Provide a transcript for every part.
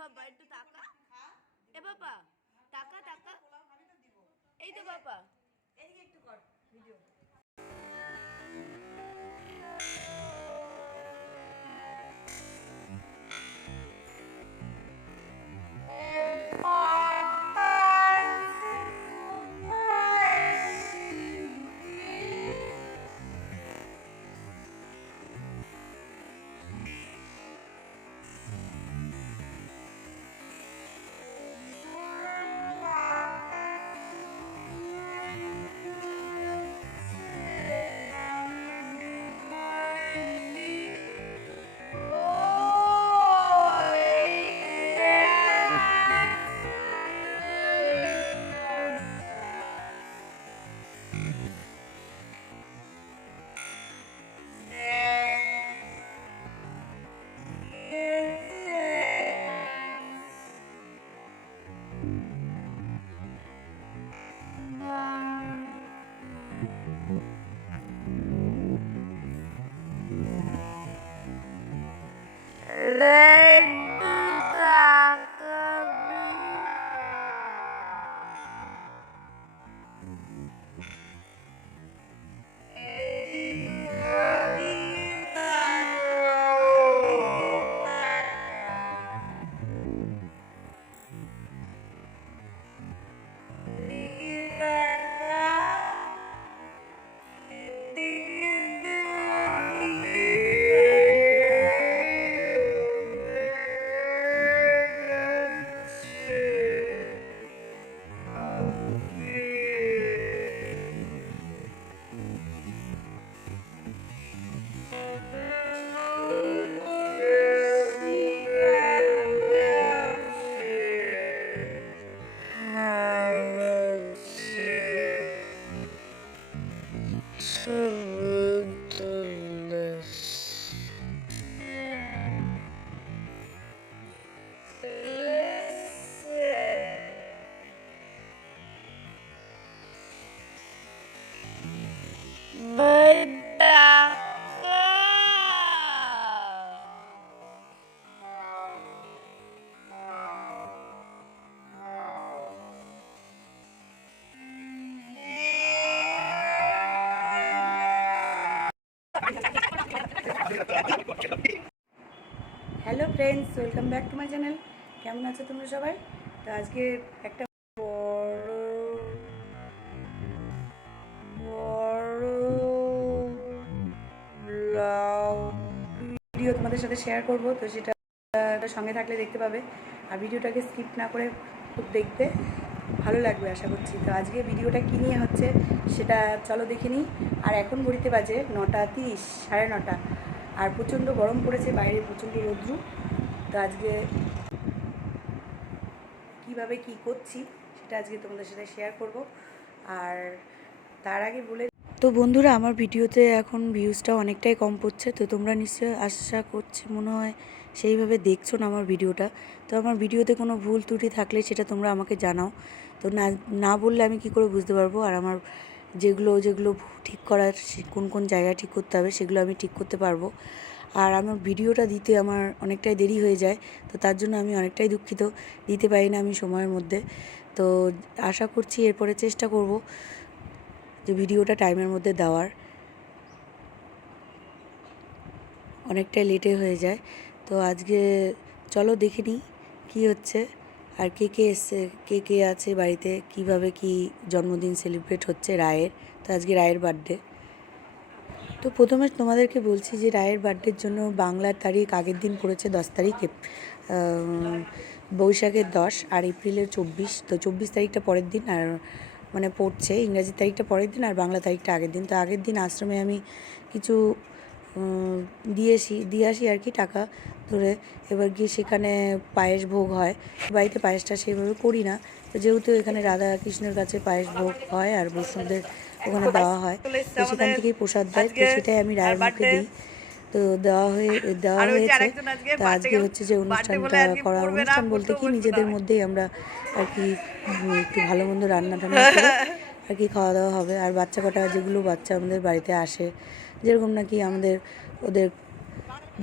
বাবা একটু তাকা। এ বাবা তাকা তাকা। এই তো বাবা। এদিকে একটু কর video 嗯。friends welcome back to my channel কেমন আছো তোমরা সবাই? তো আজকে একটা ভিডিও তোমাদের সাথে শেয়ার করব। তো সেটা সঙ্গে থাকলে দেখতে পাবে। আর ভিডিওটাকে স্কিপ না করে খুব দেখতে ভালো লাগবে, আশা করছি। তো আজকে ভিডিওটা কী নিয়ে হচ্ছে সেটা চলো দেখে নিই। আর এখন ঘড়িতে বাজে নটা তিরিশ, সাড়ে নটা। আর প্রচণ্ড গরম পড়েছে, বাইরে প্রচণ্ড রৌদ্রু। তো আজকে কীভাবে কি করছি সেটা আজকে তোমাদের সাথে শেয়ার করব। আর তার আগে বলে তো বন্ধুরা, আমার ভিডিওতে এখন ভিউজটা অনেকটাই কম পড়ছে, তো তোমরা নিশ্চয়ই আশা করছি, মনে হয় সেইভাবে দেখছ না আমার ভিডিওটা। তো আমার ভিডিওতে কোনো ভুল ত্রুটি থাকলে সেটা তোমরা আমাকে জানাও। তো না না বললে আমি কি করে বুঝতে পারব? আর আমার যেগুলো যেগুলো ঠিক করার কোন কোন জায়গায় ঠিক করতে হবে সেগুলো আমি ঠিক করতে পারব। আর আমার ভিডিওটা দিতে আমার অনেকটাই দেরি হয়ে যায়, তো তার জন্য আমি অনেকটাই দুঃখিত, দিতে পারি না আমি সময়ের মধ্যে। তো আশা করছি এরপরে চেষ্টা করব যে ভিডিওটা টাইমের মধ্যে দেওয়ার। অনেকটাই লেটে হয়ে যায়, তো আজকে চলো দেখে নিই কী হচ্ছে, আর কে কে এসছে, কে কে আছে বাড়িতে, কীভাবে কি জন্মদিন সেলিব্রেট হচ্ছে রায়ের, তো আজকে রায়ের বার্থডে। তো প্রথমে তোমাদেরকে বলছি যে রায়ের বার্থডের জন্য বাংলার তারিখ আগের দিন পড়েছে দশ তারিখ বৈশাখের দশ আর এপ্রিলের চব্বিশ। তো চব্বিশ তারিখটা পরের দিন আর মানে পড়ছে ইংরাজি তারিখটা পরের দিন আর বাংলা তারিখটা আগের দিন। তো আগের দিন আশ্রমে আমি কিছু দিয়েছি দিয়ে আসি আর কি টাকা ধরে। এবার গিয়ে সেখানে পায়েস ভোগ হয়। বাড়িতে পায়েসটা সেভাবে করি না। তো যেহেতু এখানে রাধা কৃষ্ণের কাছে পায়েস ভোগ হয় আর বৈষ্ণবদের ওখানে দেওয়া হয় তো সেখান থেকেই প্রসাদ দেয় তো সেটাই আমি রায়ের মুখে দিই। তো দেওয়া হয়ে দেওয়া হয়েছে তো আজকে হচ্ছে যে অনুষ্ঠানটা করা অনুষ্ঠান বলতে কি নিজেদের মধ্যেই আমরা আর কি একটু ভালো মন্দ রান্না টান্না করে আর কি খাওয়া দাওয়া হবে। আর বাচ্চা কটা যেগুলো বাচ্চা আমাদের বাড়িতে আসে যেরকম নাকি আমাদের ওদের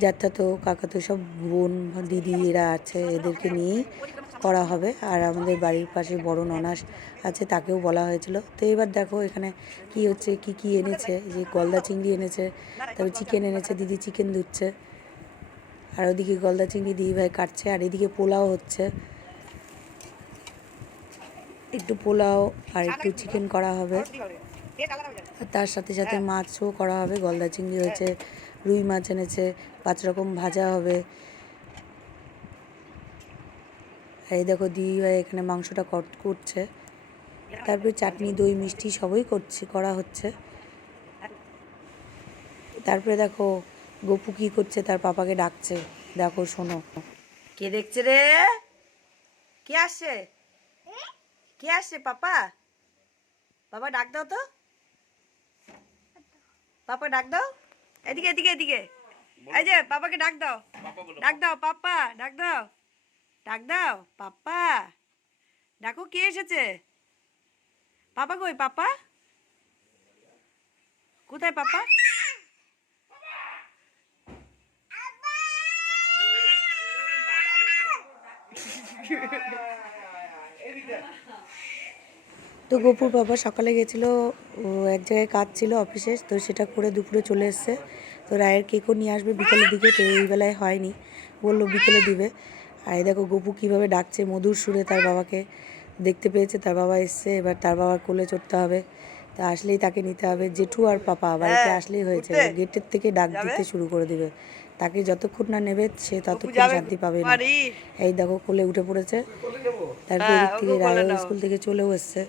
যাত্রা তো কাকা তো সব বোন দিদি এরা আছে এদেরকে নিয়েই করা হবে। আর আমাদের বাড়ির পাশে বড় ননাস আছে, তাকেও বলা হয়েছিল। তো এবার দেখো এখানে কি হচ্ছে, কি কি এনেছে? যে গলদা চিংড়ি এনেছে, তারপর চিকেন এনেছে, দিদি চিকেন দিচ্ছে। আর ওদিকে গলদা চিংড়ি দিদি ভাই কাটছে, আর এদিকে পোলাও হচ্ছে। একটু পোলাও আর একটু চিকেন করা হবে। তার সাথে সাথে মাছও করা হবে, গলদা চিংড়ি হয়েছে, রুই মাছ এনেছে, পাঁচ রকম ভাজা হবে। এই দেখো দিদি ভাই এখানে মাংসটা কট করছে। তারপরে চাটনি দই মিষ্টি সবই করছে করা হচ্ছে। তারপরে দেখো গপু কি করছে তার পাপাকে ডাকছে। দেখো শোনো। কে দেখছে রে? কে আসছে কে আসছে পাপা? বাবা ডাক দাও তো। পাপা ডাক দাও। এদিকে এদিকে এদিকে। এই যে পাপাকে ডাক দাও। ডাক দাও পাপা ডাক দাও। ডাক দাও, পাপা। ডাকো, কে এসেছে? পাপা কই, পাপা? কোথায় পাপা? তো গোপুর বাবা সকালে গেছিল এক জায়গায় কাজ ছিল অফিসে, তো সেটা করে দুপুরে চলে এসছে। তো রায়ের কেকও নিয়ে আসবে বিকেলের দিকে, তো এই বেলায় হয়নি। বলল বিকেলে দিবে। আর এই দেখো গপু কীভাবে ডাকছে মধুর সুরে তার বাবাকে দেখতে পেয়েছে তার বাবা এসছে এবার তার বাবার কোলে চড়তে হবে। তা আসলেই তাকে নিতে হবে জেঠু আর পাপা বাড়িতে আসলেই হয়েছে গেটের থেকে ডাক দিতে শুরু করে দিবে। তাকে যতক্ষণ না নেবে সে ততক্ষণ শান্তি পাবে না। এই দেখো কোলে উঠে পড়েছে। তারপর এদিক থেকে রায় স্কুল থেকে চলেও এসছে।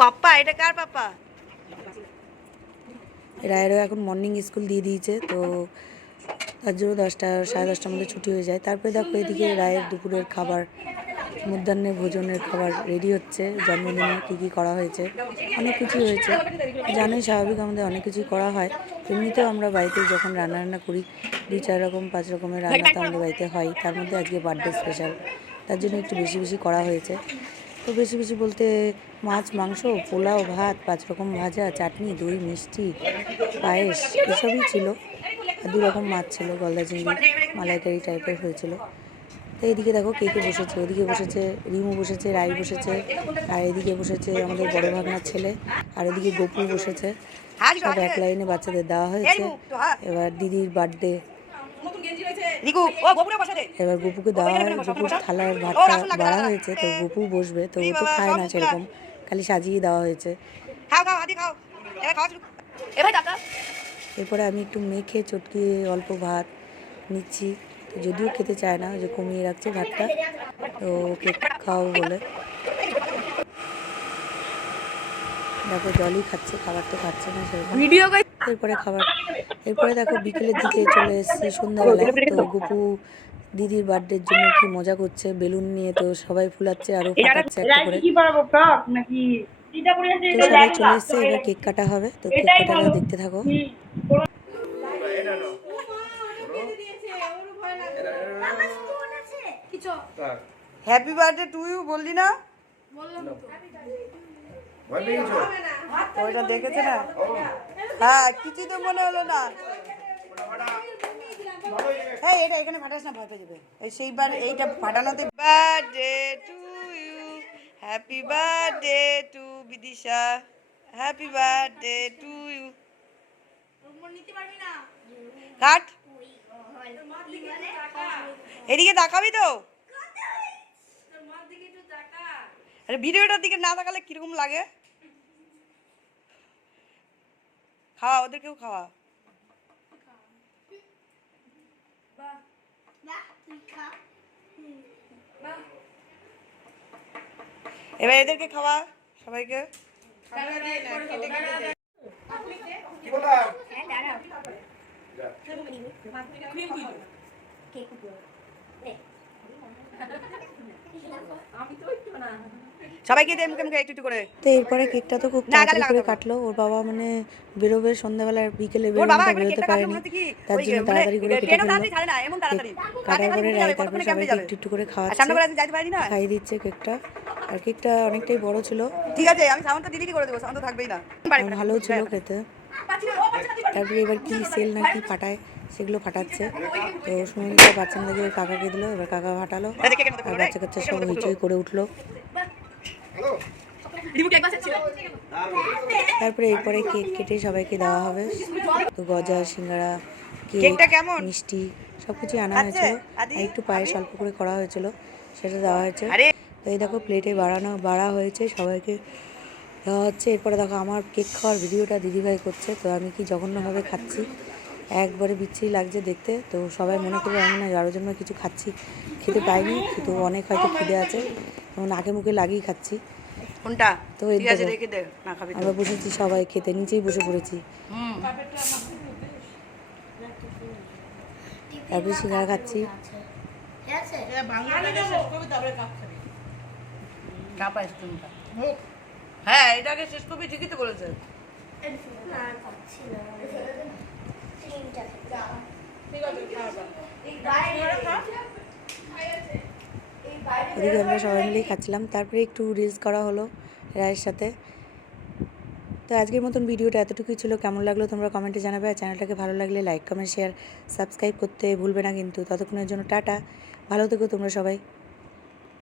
পাপ্পা এটা কার পাপ্পা রায়েরও এখন মর্নিং স্কুল দিয়ে দিয়েছে তো তার জন্য দশটা, সাড়ে দশটার মধ্যে ছুটি হয়ে যায়। তারপরে দেখো এদিকে রায়ের দুপুরের খাবার, মধ্যাহ্নে ভোজনের খাবার রেডি হচ্ছে। জন্মদিনে কী কী করা হয়েছে? অনেক কিছুই হয়েছে। জানোই স্বাভাবিক আমাদের অনেক কিছুই করা হয়। এমনিতেও আমরা বাড়িতে যখন রান্না রান্না করি, দুই, চার রকম, পাঁচ রকমের রান্না তো আমাদের বাড়িতে হয়। তার মধ্যে আজকে বার্থডে স্পেশাল তার জন্য একটু বেশি বেশি করা হয়েছে। তো বেশি বেশি বলতে মাছ, মাংস, পোলাও, ভাত, পাঁচ রকম ভাজা, চাটনি, দই, মিষ্টি, পায়েস, এসবই ছিল। দু রকম মাছ ছিল গলদা চিংড়ি মালাইকারি টাইপের হয়েছিল। তো এদিকে দেখো কে কে বসেছে ওদিকে বসেছে রিমু বসেছে রাই বসেছে আর এদিকে বসেছে আমাদের বড় ভাগনার ছেলে আর এদিকে গপু বসেছে। সব এক লাইনে বাচ্চাদের দেওয়া হয়েছে। এবার দিদির বার্থডে। এবার গপুকে দেওয়া হয় গপুর থালার ভাতটা বাড়া হয়েছে তো গপু বসবে তো ও তো খায় না সেরকম। খালি সাজিয়ে দেওয়া হয়েছে। খাও খাও আদি খাও। এবার খাওয়া শুরু। এরপরে আমি একটু মেখে চটকিয়ে অল্প ভাত নিচ্ছি। যদিও খেতে চায় না যে কমিয়ে রাখছে ভাতটা তো ওকে খাওয়াবো বলে। দেখো জলই খাচ্ছে খাবার তো খাচ্ছে না সেরকম। ভিডিও এরপরে খাবার এরপরে দেখো বিকেলের দিকে চলে এসেছি সন্ধ্যাবেলায়। তো গুপু দিদির বার্থডের জন্য কি মজা করছে বেলুন নিয়ে তো সবাই ফুলাচ্ছে আরও ফাটাচ্ছে একটা করে। তো সবাই চলে এসছে এবার কেক কাটা হবে তো কেক কাটাটা দেখতে থাকো। হ্যাপি বার্থডে টু ইউ বললি না? ওইটা দেখেছে না? হ্যাঁ কিছুই তো মনে হলো না। হ্যাঁ এটা এখানে ফাটাস না ভয় পেয়ে যাবে। ওই সেইবার এইটা ফাটানোতে birthday to happy birthday to Bidisha happy birthday to you cut. এদিকে তাকাবি তো। আরে ভিডিওটার দিকে না তাকালে কীরকম লাগে? খাওয়া ওদেরকেও খাওয়া। এবার এদেরকে খাওয়া সবাইকে। সবাইকে দে মুখে মুখে একটু একটু করে। তো এরপরে কেকটা তো খুব তাড়াতাড়ি করে কাটলো। ওর বাবা মানে বেরোবে সন্ধ্যাবেলা বিকেলে বেরোতে পারেনি। মনে তার জন্য মানে তাড়াতাড়ি করে কেটে ফেলল কাটার পরে সবাইকে একটু করে খাওয়াচ্ছে খাইয়ে দিচ্ছে কেকটা। আর কেকটা অনেকটাই বড় ছিল। ঠিক আছে আমি সাউন্ডটা ডিলিট করে দেবো সাউন্ড তো থাকবেই না। ভালো ছিল খেতে। তারপরে এবার কি সেল না কি ফাটায় সেগুলো ফাটাচ্ছে। তো পাচ্ছেন দেখে ওর কাকাকে দিল এবার কাকা ফাটালো। আর বাচ্চা কাচ্চা সব হইচই করে উঠল। তারপরে এরপরে কেক কেটে সবাইকে দেওয়া হবে। তো গজা সিঙ্গারা কেকটা কেমন? মিষ্টি সব কিছুই আনা? হয়েছিল। আর একটু পায়েস অল্প করে করা হয়েছিল সেটা দেওয়া হয়েছে। আরে তো এই দেখো প্লেটে বাড়ানো বাড়া হয়েছে সবাইকে দেওয়া হচ্ছে এরপরে দেখো আমার কেক খাওয়ার ভিডিওটা দিদিভাই করছে তো আমি কি জঘন্যভাবে খাচ্ছি? একবারে বিচ্ছিরি লাগছে দেখতে। তো সবাই মনে করবে আমি না আরও জন্য কিছু খাচ্ছি খেতে পাইনি কিন্তু অনেক হয়তো খিদে আছে। এবং নাকে মুখে লাগিয়ে খাচ্ছি। কোনটা? তো আমরা বসেছি সবাই খেতে নিচেই বসে পড়েছি। তারপরে সিঙ্গারা খাচ্ছি। কাপ আইসক্রিমটা হ্যাঁ এটাকে শেষ করবি ঠিকই তো বলেছে। ওদিকে আমরা সবাই মিলেই খাচ্ছিলাম তারপরে একটু রিলস করা হলো রায়ের সাথে। তো আজকের মতন ভিডিওটা এতটুকুই ছিল। কেমন লাগল তোমরা কমেন্টে জানাবে। আর চ্যানেলটাকে ভালো লাগলে লাইক কমেন্ট শেয়ার সাবস্ক্রাইব করতে ভুলবে না কিন্তু। ততক্ষণের জন্য টাটা। ভালো থেকো তোমরা সবাই।